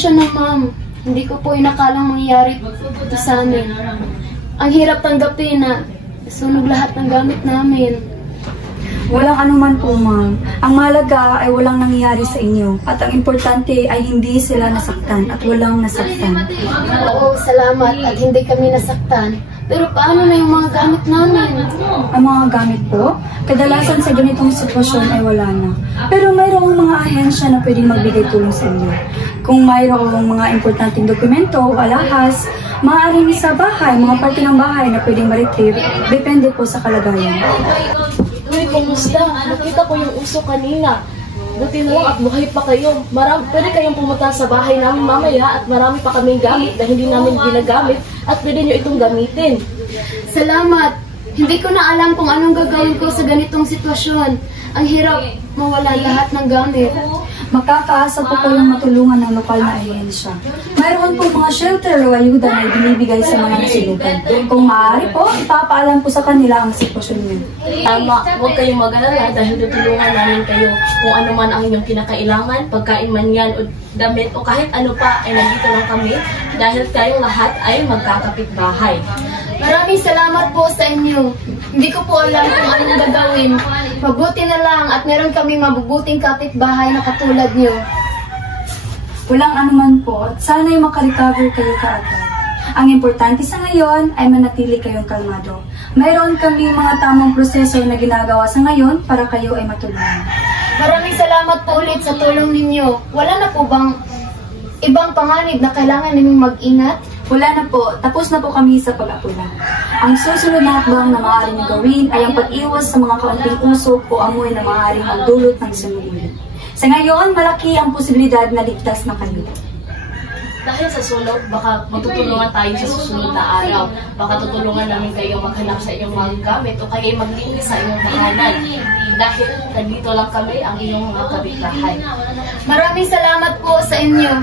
Pasensya na, ma'am. Hindi ko po inakalang mangyayari ito sa amin. Ang hirap tanggapin na sunog lahat ng gamit namin. Walang anuman po, ma'am. Ang mahalaga ay walang nangyayari sa inyo. At ang importante ay hindi sila nasaktan at walang nasaktan. Oo, salamat at hindi kami nasaktan. Pero paano na yung mga gamit namin? Ang mga gamit po, kadalasan sa ganitong sitwasyon ay wala na. Pero mayroong mga ahensya na pwedeng magbigay tulong sa inyo. Kung mayroong mga importanteng dokumento o alahas, maaaring sa bahay, mga parte ng bahay na pwedeng ma-retrieve, depende po sa kalagayan. Uy, kumusta? Nakita ko yung uso kanina. Buti na lang at buhay pa kayo. Pwede kayong pumunta sa bahay namin mamaya at marami pa kaming gamit na hindi namin ginagamit at pwede nyo itong gamitin. Salamat! Hindi ko na alam kung anong gagawin ko sa ganitong sitwasyon. Ang hirap mawala lahat ng gamit. Makakaasa po kayong matulungan ng lokal na ahensya. Mayroon po mga shelter o ayuda na binibigay sa mga nasilugan. Kung maaari po, ipapaalam po sa kanila ang sitwasyon niyo. Tama, huwag kayong mag-alala dahil tutulungan namin kayo kung ano man ang inyong kinakailangan, pagkain man yan o damit o kahit ano pa ay nandito lang kami dahil kayong lahat ay magkakapitbahay. Maraming salamat po sa inyo. Hindi ko po alam kung anong gagawin. Mabuti na lang at meron kami mabubuting kapitbahay na katulad niyo. Walang anuman po, sana'y makarecover kayo kaagad. Ang importante sa ngayon ay manatili kayong kalmado. Mayroon kami mga tamang proseso na ginagawa sa ngayon para kayo ay matulungan. Maraming salamat po ulit sa tulong ninyo. Wala na po bang ibang panganib na kailangan ninyong mag-ingat? Wala na po, tapos na po kami sa pag-apula. Ang susunod na hakbang na maaaring gawin ay ang pag-iwas sa mga kaunting usok o amoy na maaaring magdulot ng sunugulit. Sa ngayon, malaki ang posibilidad na ligtas na kayo. Dahil sa sunog, baka magtutulungan tayo sa susunod na araw. Baka tutulungan namin kayo maghanap sa inyong mga gamit o kayo maglinis sa inyong tahanan. Dahil nandito lang kami ang inyong mga kapitbahay. Maraming salamat po sa inyo.